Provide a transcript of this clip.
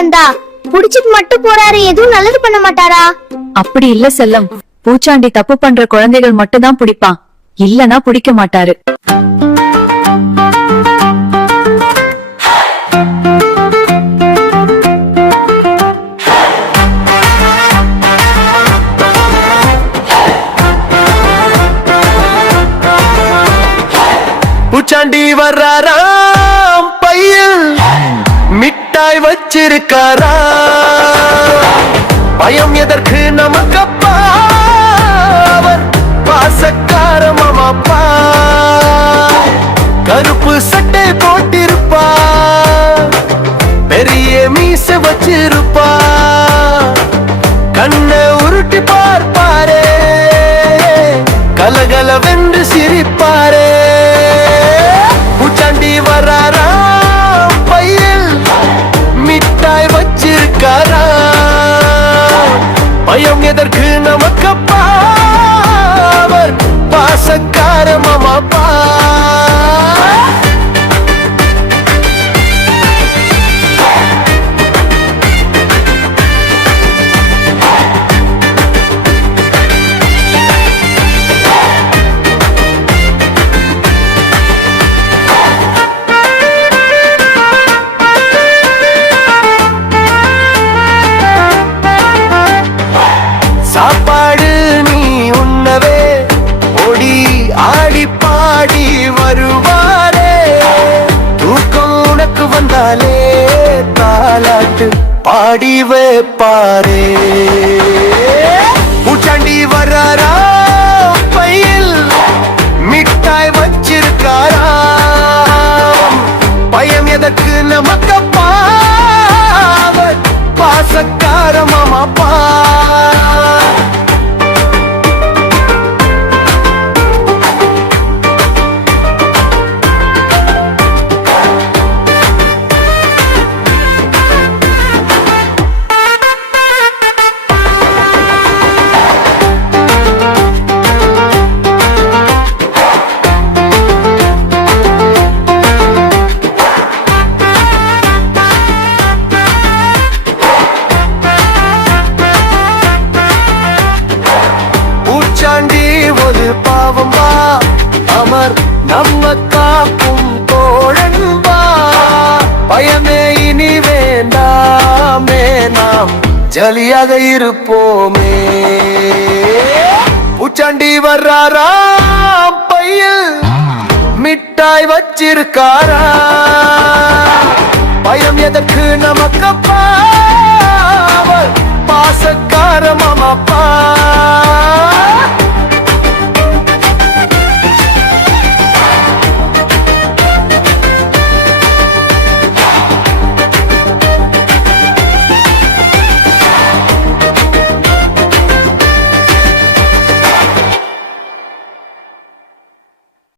வந்தா புடிச்சிட்டு மட்டும் போறாரு, எதுவும் நல்லது பண்ண மாட்டாரா? அப்படி இல்ல செல்லம், பூச்சாண்டி தப்பு பண்ற குழந்தைகள் மட்டும் தான் பிடிப்பான், இல்லனா பிடிக்க மாட்டாரு. பூச்சாண்டி வர்றாராம், பையன் மிட்டாய் வச்சிருக்காரா, பயம் எதற்கு நமக்கப்பா, அவர் பாசக்கார மாமாப்பா, கருப்பு சட்டை போட்டிருப்பா, பெரிய மீச வச்சிருப்பா, கண்ணை உருட்டி பார்ப்பாரே, கலகலவென்று சிரிப்பாரே. பூச்சாண்டி வராரா, பையில் மிட்டாய் வச்சிருக்காரா, பயம் எதற்கு நமக்கப்பா, அவர் பாசக்கார மாமாப்பா. சாப்பாடு நீ உண்ணவே ஓடி ஆடி பாடி வருவாரே, தூக்கம் உனக்கு வந்தாலே தாலாட்டு பாடி வைப்பாரே. பூச்சாண்டி வர்றாரா, பையில் மிட்டாய் வச்சிருக்காரா, பயம் எதற்கு நமக்கப்பா, பாசக்கார மாமாப்பா. பூச்சாண்டி ஒரு பாவம்பா, அமர் நம்ம காக்கும் தோழன்பா, பயமே இனி வேண்டாமே, நாம் ஜலியாக இருப்போமே. பூச்சாண்டி வர்றாரா, பையில் மிட்டாய் வச்சிருக்காரா, பயம் எதற்கு நமக்கப்பா, பாசக்கார மாமாப்பா.